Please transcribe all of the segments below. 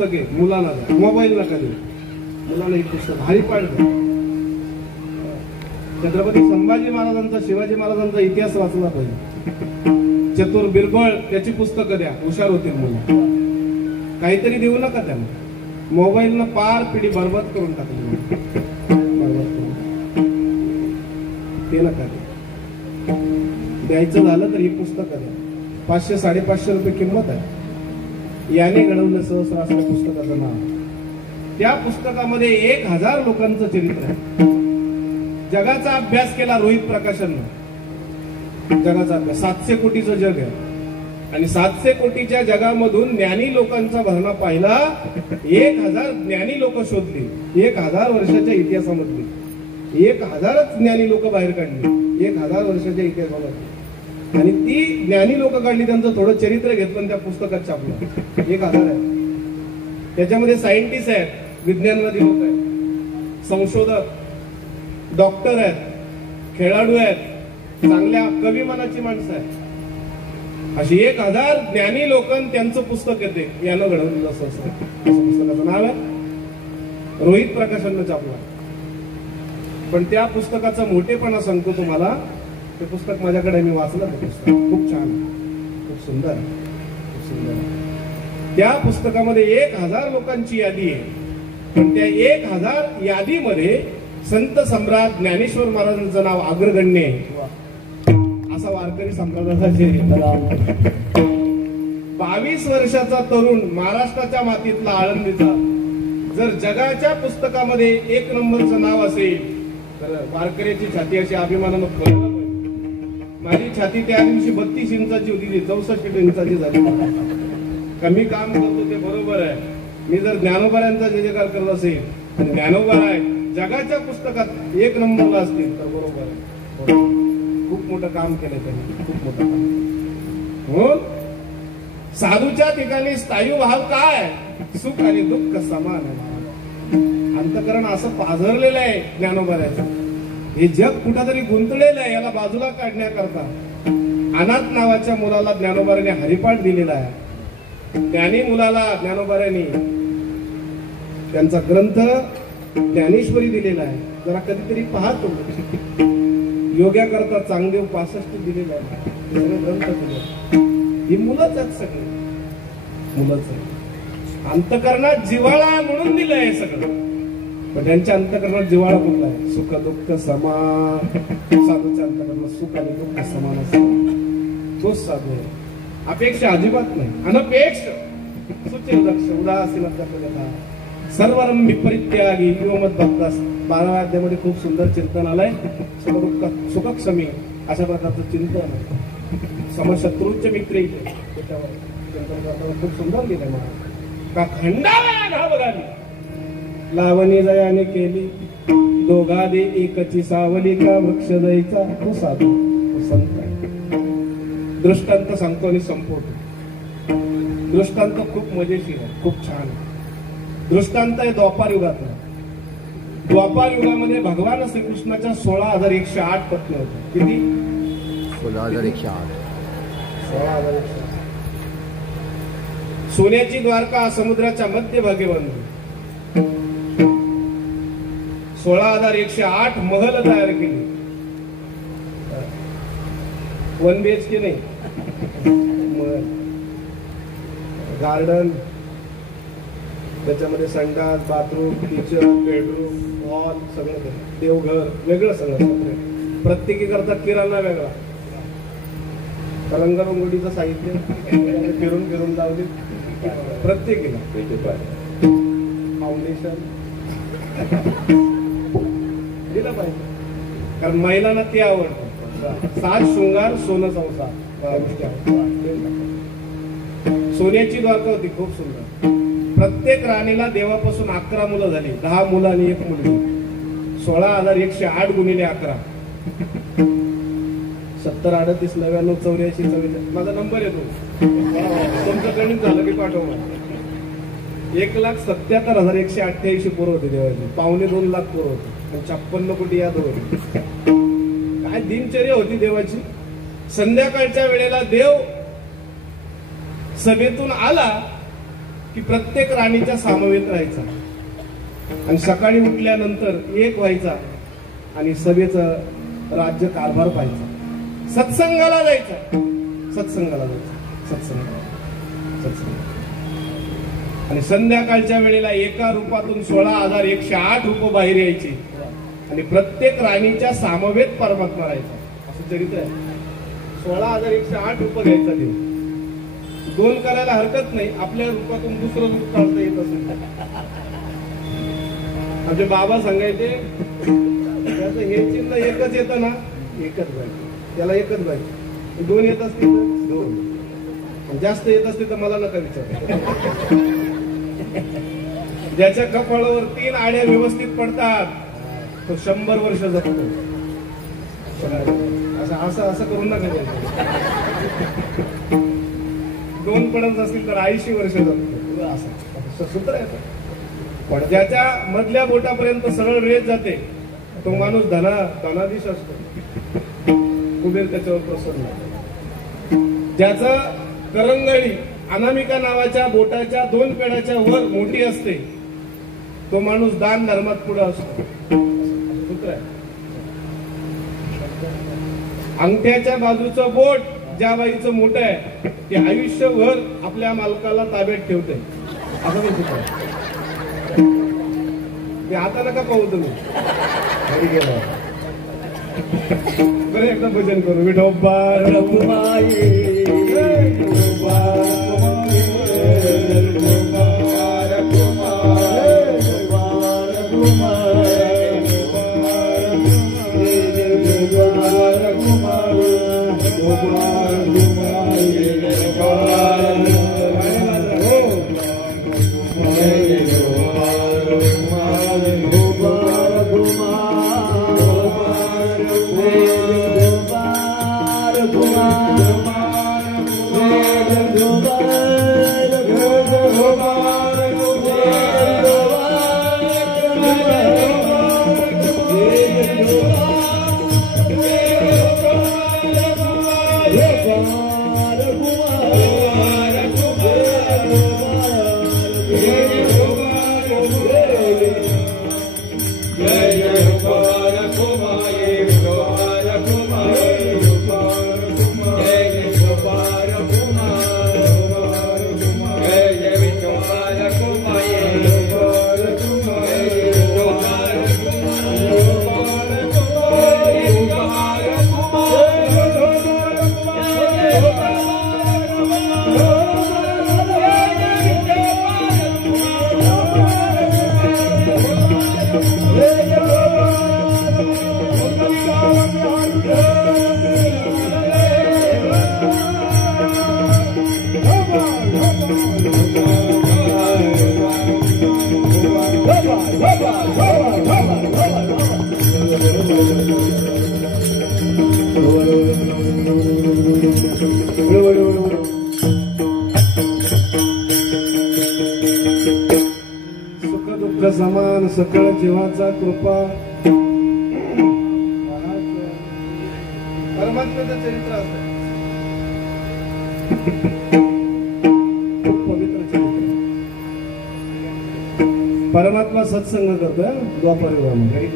पुस्तके मुलांना द्या, मोबाईल नका देऊ मुलांना. ही पुस्तक हरिपाठ द्या. छत्रपती संभाजी महाराजांचा, शिवाजी महाराजांचा इतिहास वाचला पाहिजे. चतुर बिरबळ त्याची पुस्तकं द्या, हुशार होतील मुलं. काहीतरी देऊ नका त्यांना. मोबाईलनं पार पिढी बरबाद करून टाकली. ते नका द्यायचं झालं तर ही पुस्तकं द्या. 500-550 रुपये किंमत आहे. याने घडवलं सहस्रासनं पुस्तकाचं नाव. त्या पुस्तकामध्ये 1000 लोकांचं चरित्र आहे. जगाचा अभ्यास केला रोहित प्रकाशननं. जगाचा अभ्यास 700 कोटीचं जग आहे आणि 700 कोटीच्या जगामधून ज्ञानी लोकांचा भरणा पाहिला. 1000 ज्ञानी लोक शोधली. 1000 वर्षाच्या इतिहासामधली 1000च ज्ञानी लोक बाहेर काढली 1000 वर्षाच्या इतिहासामध्ये. आणि ती ज्ञानी लोक काढली, त्यांचं थोडं चरित्र घेतलं त्या पुस्तकात छापलं. 1000 आहे. त्याच्यामध्ये सायंटिस्ट आहेत, विज्ञानवादी लोक आहेत, संशोधक, डॉक्टर आहेत, खेळाडू आहेत, चांगल्या कवी मनाची माणसं आहेत. अशी 1000 ज्ञानी लोक त्यांचं पुस्तक येते. यानं घडवलेलं असं पुस्तकाचं नाव आहे. रोहित प्रकाशननं छापला. पण त्या पुस्तकाचा मोठेपणा सांगतो तुम्हाला. ते पुस्तक माझ्याकडे मी वाचलं. ते पुस्तक खूप छान, खूप सुंदर, खूप सुंदर. त्या पुस्तकामध्ये 1000 लोकांची यादी आहे. पण त्या 1000 यादीमध्ये संत सम्राट ज्ञानेश्वर महाराजांचं नाव अग्रगण्य आहे. असा वारकरी संप्रदायाचा 22 वर्षाचा तरुण महाराष्ट्राच्या मातीतला आळंदीचा जर जगाच्या पुस्तकामध्ये 1 नंबरचं नाव असेल तर वारकऱ्याची छाती अशी अभिमानानं फुलायला पाहिजे. माझी छाती त्या दिवशी 32 इंचाची होती, 64 इंचाची झाली. कमी काम करतो ते बरोबर आहे. मी जर ज्ञानोबारांचा जयकार करत असेल आणि ज्ञानोबाराय जगाच्या पुस्तकात 1 नंबरला असतील तर बरोबर आहे. खूप मोठं काम केलं त्यांनी, खूप मोठं काम. हो, साधूच्या ठिकाणी स्थायू भाव काय, सुख आणि दुःख समान आहे. अंतकरण असं पाझरलेलं आहे ज्ञानोबाराचं. हे जग कुठेतरी गुंतलेलं आहे. याला बाजूला काढण्याकरता अनाथ नावाच्या मुलाला ज्ञानोबाराने हरिपाठ दिलेला आहे. ज्ञानी मुलाला ज्ञानोबाराने त्यांचा ग्रंथ ज्ञानेश्वरी दिलेला आहे. जरा कधीतरी पाहतो. योग्या करता चांगदेव 65 दिलेला आहे. ग्रंथ दिले. ही मुलंच आहेत सगळे, मुलंच आहे. अंतकरणात जिव्हाळा म्हणून दिलंय हे सगळं. पण त्यांच्या अंतकरणात जिव्हाळा कुठला आहे? सुख दुःख समान. साधूच्या अंतकरणात सुख आणि दुःख समान असतं. तोच साधू आहे. अपेक्षा अजिबात नाही. अनपेक्ष सुचिर दक्ष उदासीन सर्वरंभी परित्यागी युवमत भक्तास. 12व्या अध्यायामध्ये खूप सुंदर चिंतन आलंय. सुखक्षमी अशा प्रकारचं चिंतन आहे. समशत्रूचे मित्र इथे त्याच्यावर खूप सुंदर लिहिलंय. मला का खंडाला घाव घाली लावणी जयाने केली दोघा दे एकची सावली का वृक्ष द्यायचा तो साधू तो संत आहे. दृष्टांत सांगतो आणि संपवतो. दृष्टांत खूप मजेशीर आहे, खूप छान आहे. दृष्टांत आहे द्वापार युगातला. द्वापार युगामध्ये भगवान श्रीकृष्णाच्या 16,108 पत्नी होत्या. किती? 16,108. 16,108. सोन्याची द्वारका समुद्राच्या मध्यभागी बांधली. 16,108 महल तयार केले. 1 BHK नाही, गार्डन, त्याच्यामध्ये संडास, बाथरूम, किचन, बेडरूम, हॉल, सगळं देवघर वेगळं सगळं. प्रत्येकी करता किराणा वेगळा, रंगरंगोटीचं साहित्य फिरून फिरून लावले प्रत्येकीला. फाउंडेशन दिलं पाहिजे, कारण महिलांना ते आवडतं. साज शृंगार सोनं संसार. सोन्याची द्वारका होती, खूप सुंदर. प्रत्येक राणीला देवापासून 11 मुलं झाली. 10 मुलं आणि 1 मुलगी. 16,108 गुणिले 11. 70 38 99 84 44. माझा नंबर येतो. तुमचं गणित झालं की पाठवा. 1,77,188 पोरं होते देवाची. 2.25 लाख पोरं होते. 56 कोटी याद होती. काय दिनचर्या होती देवाची. संध्याकाळच्या वेळेला देव सभेतून आला की प्रत्येक राणीच्या सामवेत राहायचा आणि सकाळी उठल्यानंतर एक व्हायचा आणि सभेचं राज्य कारभार पाहायचा. सत्संगाला जायचा, सत्संगाला जायचा, सत्संग आणि संध्याकाळच्या वेळेला एका रूपातून 16,108 रूप बाहेर यायची आणि प्रत्येक राणीच्या सामवेत परमात्मा राहायचा. असं चरित्र आहे. 16,108 रूप घ्यायचा देव. 2 करायला हरकत नाही, आपल्या रूपातून दुसरं रूप काढता येत असेल. आमचे बाबा सांगायचे त्याचं हे चिन्ह एकच येतं ना, एकच पाहिजे त्याला, एकच पाहिजे. 2 येत असतील तर 2, जास्त येत असतील तर मला नका विचार. ज्याच्या कपाळावर 3 आड्या व्यवस्थित पडतात तो 100 वर्ष जगतो. असं असं करून नका. 2 पडत असतील तर 80 वर्ष जगतो. असं सूत्र आहे. पडद्याच्या मधल्या बोटापर्यंत सरळ रेत जाते तो माणूस धनाधीश असतो. कुबेर त्याच्यावर प्रसन्न. ज्याचं करंगळी अनामिका नावाच्या बोटाच्या 2 पेडाच्या वर मोठी असते तो माणूस दान धर्मात पुढे असतो. सूत्र आहे. अंगठ्याच्या बाजूचं बोट ज्या बाईचं मोठं आहे ते आयुष्यभर आपल्या मालकाला ताब्यात ठेवते. असं पण सूत्र आहे. ते आता नका पाहू तुम्ही. बरं एकदा भजन करू. विठोबा रघुमाई समान सकळ जीवाचा कृपा. परमात्म्याचं चरित्र असतं. खूप पवित्र चरित्र. परमात्मा सत्संग करतोय द्वापर युगामध्ये.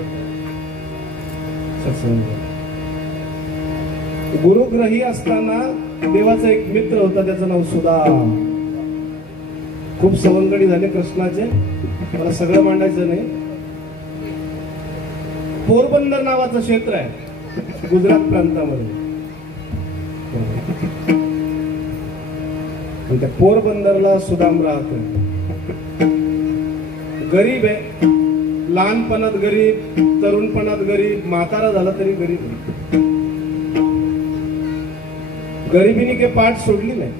सत्संग गुरुग्रही असताना देवाचा एक मित्र होता, त्याचं नाव सुदाम. खूप सवंगडी झाले कृष्णाचे, मला सगळं मांडायचं नाही. पोरबंदर नावाचं क्षेत्र आहे गुजरात प्रांतामध्ये. त्या पोरबंदरला सुदाम राहतो. गरीब आहे, लहानपणात गरीब, तरुणपणात गरीब, म्हातारा झाला तरी गरीब. गरिबीने काही पाठ सोडली नाही.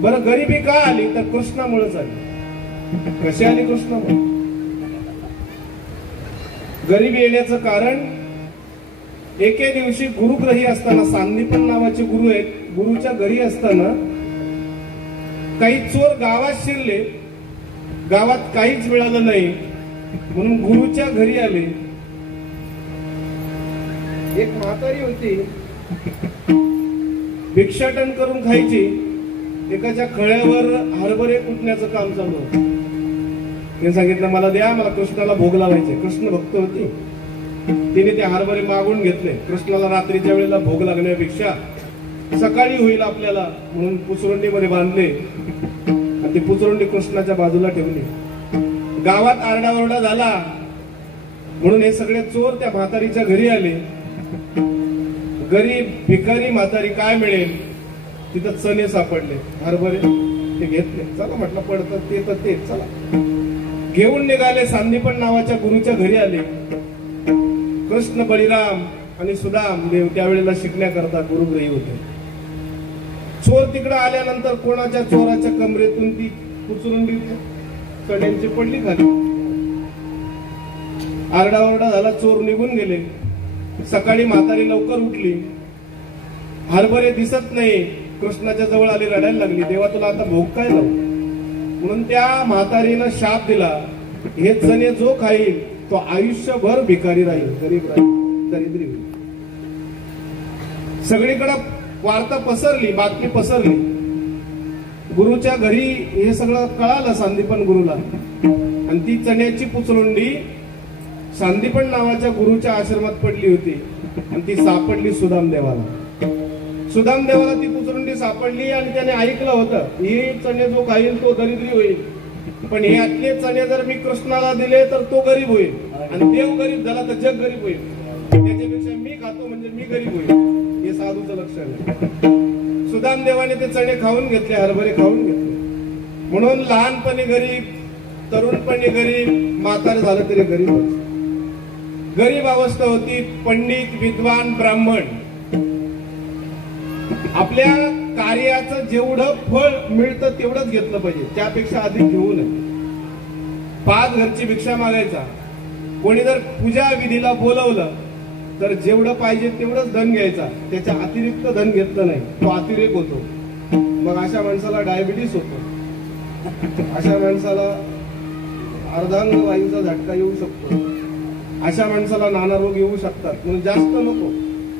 बरं गरिबी का आली तर कृष्णामुळेच आली. कशी आली? कृष्णामुळे. गरिबी येण्याचं कारण एके दिवशी गुरुग्रही असताना, सांदीपन नावाचे गुरु आहेत, गुरुच्या घरी असताना काही चोर गावात शिरले. गावात काहीच मिळालं नाही म्हणून गुरुच्या घरी आले. एक म्हातारी होती, भिक्षाटन करून खायची. एकाच्या खळ्यावर हरभरे कुटण्याचं काम चालू होतं. तिने सांगितलं मला द्या, मला कृष्णाला भोग लावायचे. कृष्ण भक्त होती. तिने ते हरभरे मागून घेतले. कृष्णाला रात्रीच्या वेळेला भोग लागण्यापेक्षा सकाळी होईल आपल्याला म्हणून पुचरुंडीमध्ये बांधले आणि ती पुचरुंडी कृष्णाच्या बाजूला ठेवली. गावात आरडाओरडा झाला म्हणून हे सगळे चोर त्या म्हातारीच्या घरी आले. गरीब भिकारी म्हातारी काय मिळेल, तिथं चणे सापडले, हरभरे ते घेतले. चला म्हटलं पडतं ते तर ते, चला घेऊन निघाले. सांदीपण नावाच्या गुरुच्या घरी आले. कृष्ण, बळीराम आणि सुदाम देव त्यावेळेला शिकण्याकरता गुरुग्रही होते. चोर तिकडे आल्यानंतर कोणाच्या चोराच्या कमरेतून ती पुचरुंडी चण्यांची पडली खाली. आरडाओरडा झाला, चोर निघून गेले. सकाळी म्हातारी लवकर उठली, हरभरे दिसत नाही. कृष्णाच्या जवळ आली, रडायला लागली. देवा तुला आता भोग काय लावू म्हणून त्या म्हातारीनं शाप दिला, हे चणे जो खाईल तो आयुष्यभर भिकारी राहील, गरीब राहील, दरिद्री होईल. सगळीकडे वार्ता पसरली, बातमी पसरली. गुरुच्या घरी हे सगळं कळालं सांदीपन गुरुला. आणि ती चण्याची पुचरुंडी सांदीपन नावाच्या गुरुच्या आश्रमात पडली होती आणि ती सापडली सुदामदेवाला. सुदामदेवाला ती पुचरुंडी सापडली आणि त्याने ऐकलं होतं, हे चणे जो खाईल तो दरिद्री होईल, पण हे आतले चणे जर मी कृष्णाला दिले तर तो गरीब होईल, आणि देव गरीब झाला तर जग गरीब होईल. त्याच्यापेक्षा मी खातो म्हणजे मी गरीब होईल, हे साधूचं लक्षण आहे. सुदामदेवाने ते चणे खाऊन घेतले, हरभरे खाऊन घेतले. म्हणून लहानपणी गरीब, तरुणपणी गरीब, म्हातार झालं तरी गरीब. गरीब अवस्था होती. पंडित, विद्वान, ब्राह्मण आपल्या कार्याचं जेवढं फळ मिळतं तेवढंच घेतलं पाहिजे, त्यापेक्षा अधिक घेऊ नये. 5 घरची भिक्षा मागायचा. कोणी जर पूजा विधीला बोलवलं तर जेवढं पाहिजे तेवढंच धन घ्यायचा, त्याच्या अतिरिक्त धन घेतलं नाही, तो अतिरेक होतो. मग अशा माणसाला डायबिटीस होतो, अशा माणसाला अर्धांग वायूचा झटका येऊ शकतो, अशा माणसाला नाना रोग येऊ शकतात. म्हणून जास्त नको,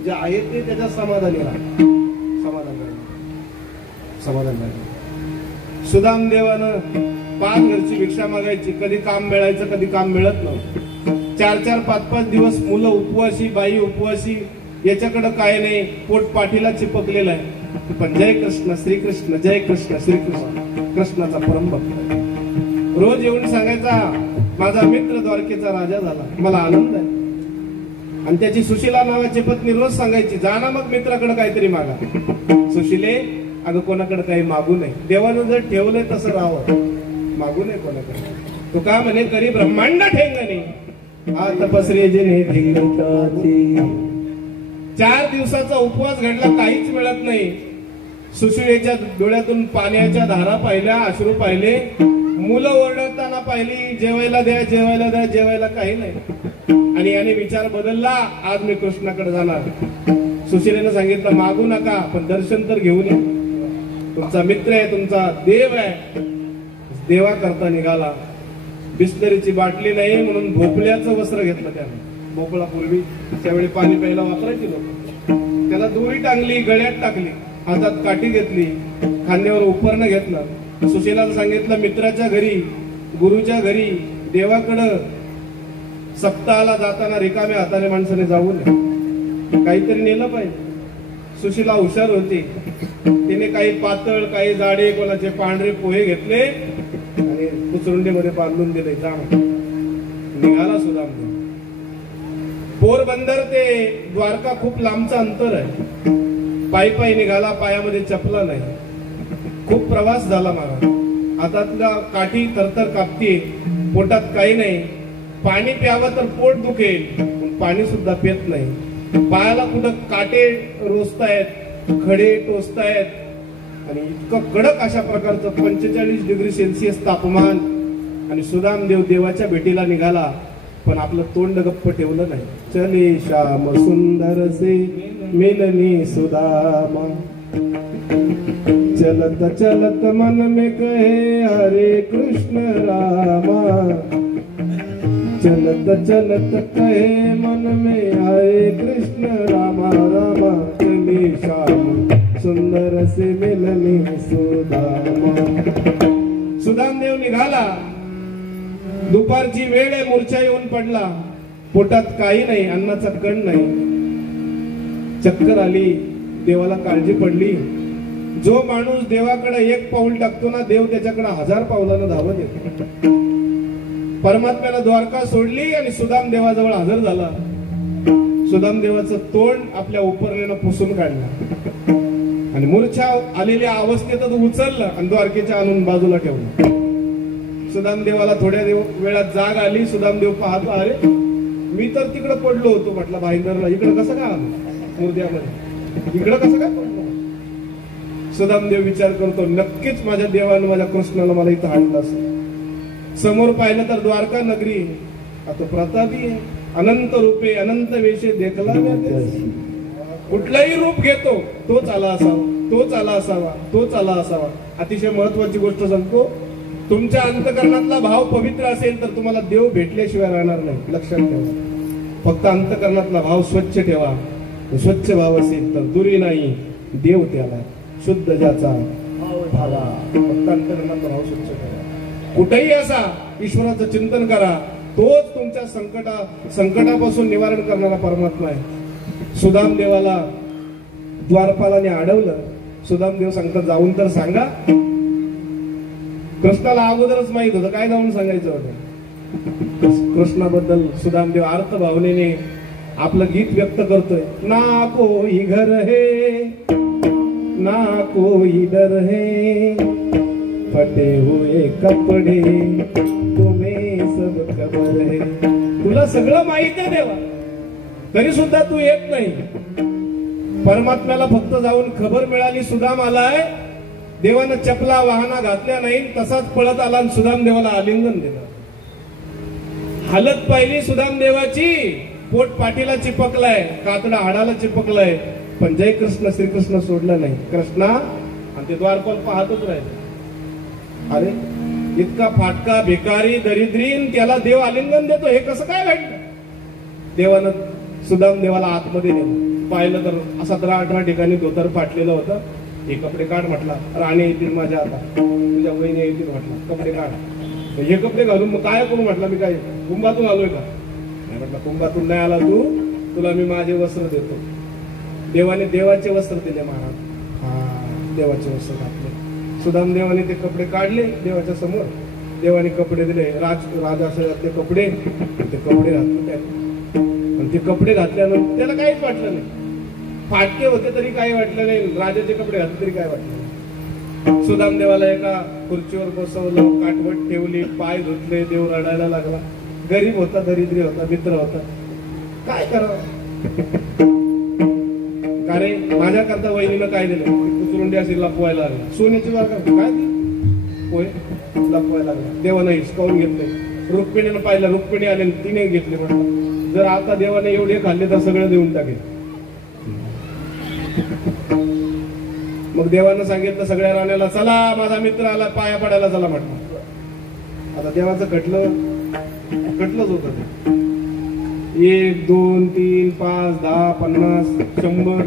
जे आहे ते त्याच्यात समाधानी राहा. समाधान राहा. सुदामदेवानं 5 घरची भिक्षा मागायची. कधी काम मिळायचं, कधी काम मिळत नव्हतं. 4-4, 5-5 दिवस मुलं उपवासी, बाई उपवासी, याच्याकडे काय नाही, पोट पाठीला चिपकलेलं आहे. पण जय कृष्ण श्रीकृष्ण, जय कृष्ण श्रीकृष्ण, कृष्णाचा परमभक्त. रोज येऊन सांगायचा, माझा मित्र द्वारकेचा राजा झाला, मला आनंद आहे. आणि त्याची सुशीला नावाची पत्नी रोज सांगायची, जा ना मग मित्राकडे काहीतरी मागा. सुशीले, अगं कोणाकडे काही मागू नये, देवानं जर ठेवलंय तसं राहावं, मागू नये कोणाकडे. तो का म्हणे, करी ब्रह्मांड ठेंगणे हा तपस्री जिने ठेंगताची. 4 दिवसाचा उपवास घडला, काहीच मिळत नाही. सुशिलेच्या डोळ्यातून पाण्याच्या धारा पाहिल्या, अश्रू पाहिले, मुलं ओरडताना पाहिली, जेवायला द्या, जेवायला द्या, जेवायला काही नाही. आणि याने विचार बदलला, आज मी कृष्णाकडे जाणार. सुशिलेनं सांगितलं, मागू नका पण दर्शन तर घेऊन या, तुमचा मित्र आहे, तुमचा देव आहे. देवा करता निघाला. बिस्लरीची बाटली नाही म्हणून भोपळ्याचं वस्त्र घेतलं त्याने. भोपळा पूर्वी त्यावेळी पाणी प्यायला वापरायची लोक. त्याला दोरी टांगली, गळ्यात टाकली, हातात काठी घेतली, खांद्यावर उपरणं घेतलं. सुशीलाला सांगितलं, मित्राच्या घरी, गुरुच्या घरी, देवाकडं सप्ताहाला जाताना रिकाम्या हाताने माणसाने जाऊ नये, काहीतरी नेलं पाहिजे. सुशीला हुशार होती. तिने काही पातळ, काही जाडे, कोणाचे पांढरे पोहे घेतले आणि पुचरुंडीमध्ये बांधून दिले. जा निघाला सुदामदेव. पोरबंदर ते द्वारका खूप लांबचं अंतर आहे. पायी पायी निघाला, पायामध्ये चपला नाही. खूप प्रवास झाला मला. हातातला काठी थरथर कापते, पोटात काही नाही. पाणी प्यावं तर पोट दुखेल, पण पाणी सुद्धा पित नाही. पायाला कुठं काटे रोजतायत, खडे टोचतायत आणि इतकं कडक अशा प्रकारचं 45 डिग्री सेल्सिअस तापमान. आणि सुदामदेव देवाच्या भेटीला निघाला, पण आपलं तोंड गप्प ठेवलं नाही. चले श्याम सुंदर से मिलनी सुदामा, चलत चलत मन में कहे हरे कृष्ण रामा, चलत चलत कहे मन में हरे कृष्ण रामा रामा. चले श्याम सुंदर से मिलनी सुदामा. सुदामदेव निघाला. दुपारची वेळ आहे, मूर्छा येऊन पडला. पोटात काही नाही, अन्नाचा कण नाही. चक्कर आली. देवाला काळजी पडली. जो माणूस देवाकडे एक पाऊल टाकतो ना, देव त्याच्याकडे 1000 पावलानं धावत येतो. परमात्म्याला द्वारका सोडली आणि सुदाम देवाजवळ हजर झाला. सुदाम देवाचं तोंड आपल्या उपरलेनं पुसून काढलं आणि मूर्छा आलेल्या अवस्थेतच उचललं आणि द्वारकेच्या आणून बाजूला ठेवलं. सुदाम देवाला थोड्या वेळात जाग आली. सुदाम देव पाहतो, अरे मी तर तिकडे पडलो होतो म्हटलं भाईंदरला, इकडे कसं काय आलं मुर्द्यामध्ये, इकडे कसं काय पडलो. सुदामदेव विचार करतो, नक्कीच माझ्या देवानं माझ्या कृष्णाला मला इथं आणलं असेल. समोर पाहिलं तर द्वारका नगरी आता प्रतापी आहे. अनंत रूपे अनंत वेशे देखला. कुठलाही रूप घेतो तोच आला असावा, तोच आला असावा, तोच आला असावा. अतिशय महत्वाची गोष्ट सांगतो, तुमच्या अंतकरणातला भाव पवित्र असेल तर तुम्हाला देव भेटल्याशिवाय राहणार नाही. लक्षात ठेवा. फक्त अंतकरणातला भाव स्वच्छ ठेवा. स्वच्छ भाव असेल तर दुरी नाही देव त्याला. शुद्ध ज्याचा भावा. फक्त अंतकरणातला भाव स्वच्छ ठेवा. कुठेही असा ईश्वराचं चिंतन करा. तोच तुमच्या संकटापासून निवारण करणारा परमात्मा आहे. सुदाम देवाला द्वारपालाने अडवलं. सुदाम देव सांगतात, जाऊन तर सांगा. कृष्णाला अगोदरच माहित होतं काय जाऊन सांगायचं होतं. कृष्णाबद्दल सुदामदेव अर्थ भावनेने आपलं गीत व्यक्त करतोय. ना कोई घर है ना कोई डर है, फटे हुए कपडे तुम्हें सब खबर है. तुला सगळं माहित आहे देवा, तरी सुद्धा तू येत नाही. परमात्म्याला फक्त जाऊन खबर मिळाली सुदाम आलाय. देवानं चपला वाहना घातल्या नाही, तसाच पळत आला आणि सुदाम देवाला आलिंगन दिलं. हालत पाहिली सुदाम देवाची. पोट पाठीला चिपकलाय, कातडा हाडाला चिपकलाय, पण जय कृष्ण श्रीकृष्ण सोडलं नाही. कृष्णा आणि ते द्वारपाल पाहतच राहिले. अरे इतका फाटका भिकारी दरिद्रीन त्याला देव आलिंगन देतो, हे कसं काय घडलं. देवानं सुदाम देवाला आतमध्ये नेलं. पाहिलं तर असा 18 ठिकाणी धोतर फाटलेलं होतं. हे कपडे काढ म्हटला. राणी येतील माझ्या आता, तुझ्या वहिनी येतील म्हटला. कपडे काढ. हे कपडे घालून मग काय करू म्हटलं. मी काय कुंभातून आलोय का. म्हटलं कुंभातून नाही आला तू, तुला मी माझे वस्त्र देतो. देवाने देवाचे वस्त्र दिले महाराज. देवाचे वस्त्र घातले. सुदाम देवाने ते कपडे काढले देवाच्या समोर. देवाने कपडे दिले. राजाचे कपडे. ते कपडे घातले. पण ते कपडे घातल्यानंतर त्याला काहीच वाटलं नाही. फाटके होते तरी काही वाटलं नाही. राजाचे कपडे घातले तरी काय वाटलं नाही. सुदाम देवाला एका खुर्चीवर बसवलं, काठवट ठेवली, पाय धुतले. देव रडायला लागला. गरीब होता, दरिद्री होता, मित्र होता. काय करावं. अरे माझ्या करता वहिनीनं काय दिलं. उचलून असेल लपवायला लागला. सोन्याची बारका काय पोय लपवायला लागला. देवानं हिसकावून घेतले. रुक्मिणीनं पाहिलं. रुक्मिणी आले, तिने घेतले. म्हटलं जर आता देवाने एवढे खाल्ले तर सगळं देऊन टाकेल. मग देवानं सांगितलं सगळ्या राण्याला, चला माझा मित्र आला, पाया पडायला चला म्हटलं. आता देवाचं कटलंच होतं ते. 1 2 3 5 10 50 100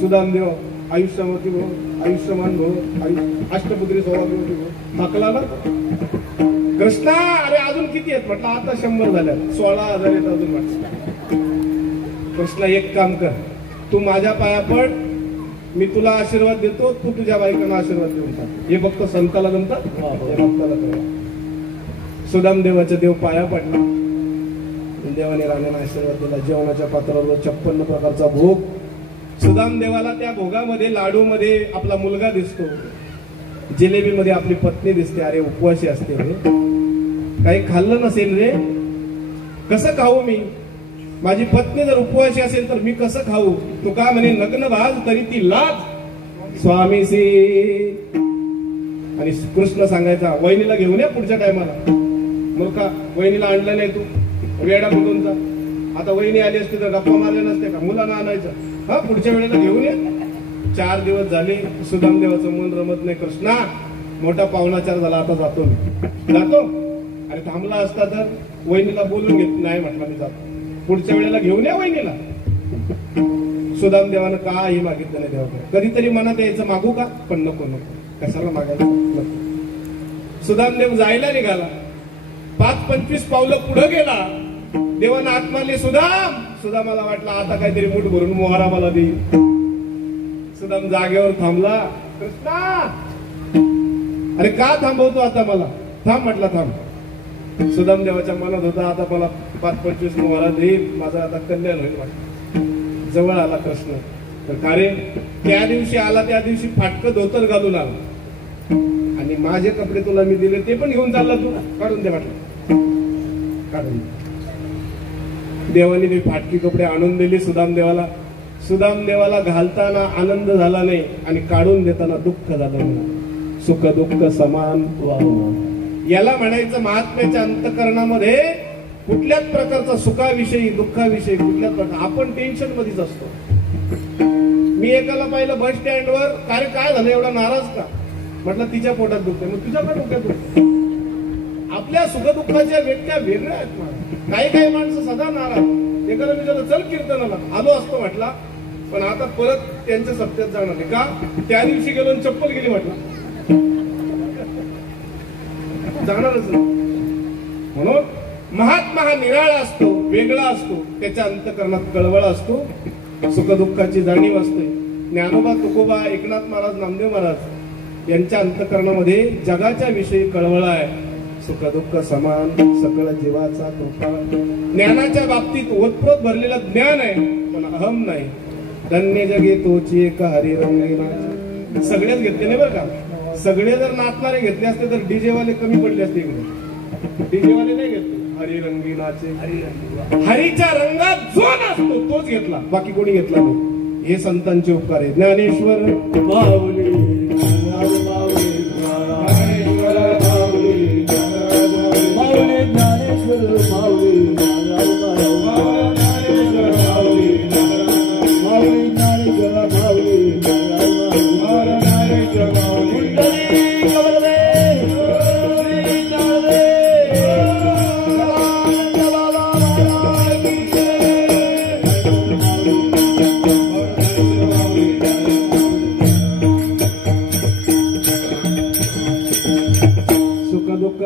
सुदामदेव आयुष्यावरती भाऊ, आयुष्यमान भाऊ, अष्टपुत्री सौभाग्यवती भाऊ. थकला ना कृष्णा. अरे अजून किती आहेत म्हटलं. आता 100 झाल्या. 16,000 आहेत अजून म्हटलं. कृष्णा एक काम कर, तू माझ्या पाया पड, मी तुला आशीर्वाद देतो, तू तुझ्या बायकांना आशीर्वाद देऊन टाक. हे फक्त संताला जमतात, हे भक्ताला कळवा. सुदामदेवाच्या देव पाया पडला. देवाने राण्याला आशीर्वाद दिला. जेवणाच्या पात्रावर 56 प्रकारचा भोग. सुदाम देवाला त्या भोगामध्ये लाडूमध्ये आपला मुलगा दिसतो, जिलेबीमध्ये आपली पत्नी दिसते. अरे उपवासी असते रे, काही खाल्लं नसेल रे, कसं खाऊ मी. माझी पत्नी जर उपवासी असेल तर मी कसं खाऊ. तुका म्हणे नग्न भाज तरी ती लाज स्वामीसी. आणि कृष्ण सांगायचा वहिनीला घेऊन या पुढच्या टायमाला. मूर्खा, वहिनीला आणलं नाही तू, वेडा बुडून जा. आता वहिनी आली असते तर गप्पा मारल्या नसते का. मुलांना आणायचं, हा पुढच्या वेळेला घेऊन ये. 4 दिवस झाले सुदामदेवाचं मन रमत नाही. कृष्णा मोठा पाहुणाचार झाला, आता जातो मी जातो. अरे थांबला असता तर वहिनीला बोलून घेत नाही म्हटलं मी जातो, पुढच्या वेळेला घेऊन या वहिनीला. सुदाम देवानं काही मागितलं नाही देवाकडे. कधीतरी मनात यायचं मागू का, पण नको नको, कशाला मागायचं नको. सुदाम देव जायला निघाला, 5-25 पावलं पुढे गेला. देवानं आत्माले सुदामाला वाटलं आता काहीतरी मूठ भरून मोहरा मला देईल. सुदाम जागेवर थांबला. कृष्णा, अरे का थांबवतो आता मला, थांब म्हटला थांब. सुदाम देवाच्या मनात होता आता मला 5-25 मोहरा देईल, माझं आता कल्याण होईल वाटत. जवळ आला कृष्ण. तर का रे, त्या दिवशी आला त्या दिवशी फाटकं धोतर घालून आला आणि माझे कपडे तुला मी दिले ते पण घेऊन चालला तू, काढून दे म्हटलं. काढून देवाने मी फाटकी कपडे आणून दिली सुदाम देवाला. सुदाम देवाला घालताना आनंद झाला नाही आणि काढून देताना दुःख झालं. सुख दुःख समान याला म्हणायचं महात्म्याच्या अंतकरणामध्ये कुठल्याच प्रकारचा सुखाविषयी दुःखाविषयी कुठल्याच प्रकार आपण टेन्शन मध्येच असतो. मी एकाला पाहिलं बस स्टँडवर, काय झालं एवढा नाराज का, म्हटलं तिच्या पोटात दुखते. मग तुझ्या पण डोक्यात दुखते. आपल्या सुखदुःखाच्या व्यक्त्या वेगळ्या आहेत. काही माणसं सदा नाराज. एकाला विचारलं चल कीर्तनाला, आलो असतो म्हटला, पण आता परत त्यांच्या सत्यात जाणार नाही का, त्या दिवशी गेलो चप्पल गेली म्हटलं, जाणारच नाही. म्हणून महात्मा हा निराळा असतो, वेगळा असतो, त्याच्या अंतकरणात कळवळ असतो, सुखदुःखाची जाणीव असते. ज्ञानोबा, तुकोबा, एकनाथ महाराज, नामदेव महाराज यांच्या अंतकरणामध्ये जगाच्या विषयी कळवळ आहे. सुख दुःख समान, सकळ जीवाचा कृपा. ज्ञानाच्या बाबतीत ओतप्रोत भरलेला ज्ञान आहे, पण अहम नाही. धन्य जगे तोची एक हरिरंगी. सगळेच घेतले नाही बरं का. सगळे जर नाचणारे घेतले असते तर डीजे वाले कमी पडले असते. इकडे डीजे वाले नाही घेतले. हरिरंगी नाचे, हरीच्या रंगात जो नाचतो तोच घेतला, बाकी कोणी घेतला नाही. हे संतांचे उपकार आहे. ज्ञानेश्वर माऊली, ज्ञानेश्वर माऊली, ज्ञानेश्वर माऊली,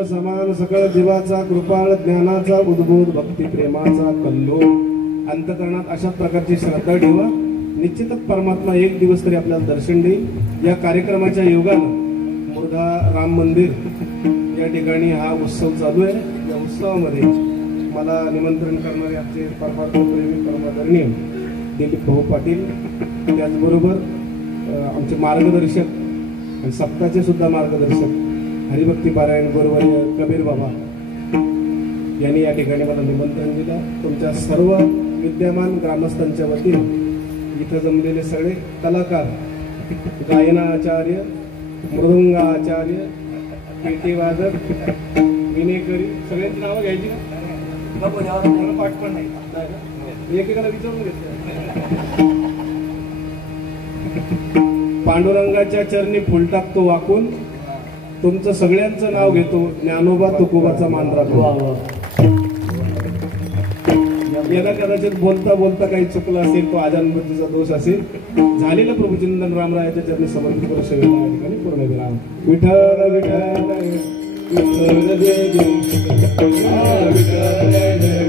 समान, सकळ जीवाचा कृपाळ, ज्ञानाचा उद्बोध, भक्ती प्रेमाचा कल्लोळ. अंतकरणात अशा प्रकारची श्रद्धा ठेवा. निश्चितच परमात्मा एक दिवस तरी आपल्याला दर्शन देईल. या कार्यक्रमाच्या योगानं मुर्धा राम मंदिर या ठिकाणी हा उत्सव चालू आहे. या उत्सवामध्ये मला निमंत्रण करणारे आमचे परमार्थप्रेमी परमादरणीय दिलीप भाऊ पाटील, त्याचबरोबर आमचे मार्गदर्शक आणि सप्ताचे सुद्धा मार्गदर्शक हरिभक्ती पारायण गुरुवर्य कबीर बाबा यांनी या ठिकाणी मला निमंत्रण दिलं. तुमच्या सर्व विद्यमान ग्रामस्थांच्या वतीने इथं जमलेले सगळे कलाकार, गायनाचार्य, मृदंगाचार्य, पेटी वादक, विनेकरी, सगळ्यांची नावं घ्यायची ना, पाठ पण नाही, एकेकाला विचारून घेतलं. पांडुरंगाच्या चरणी फुल टाकतो वाकून, तुमचं सगळ्यांचं नाव घेतो, ज्ञानोबा तुकोबाचा मान राखतो. याला कदाचित बोलता बोलता काही चुकलं असेल, तो आजानबद्दीचा दोष असेल. झालेलं प्रभुचिंतन रामरायाच्या चरणी समर्पित करू शकतो. या ठिकाणी पूर्ण विराम. विठ्ठल विठ्ठल विठ्ठल जय जय विठ्ठल विठ्ठल जय जय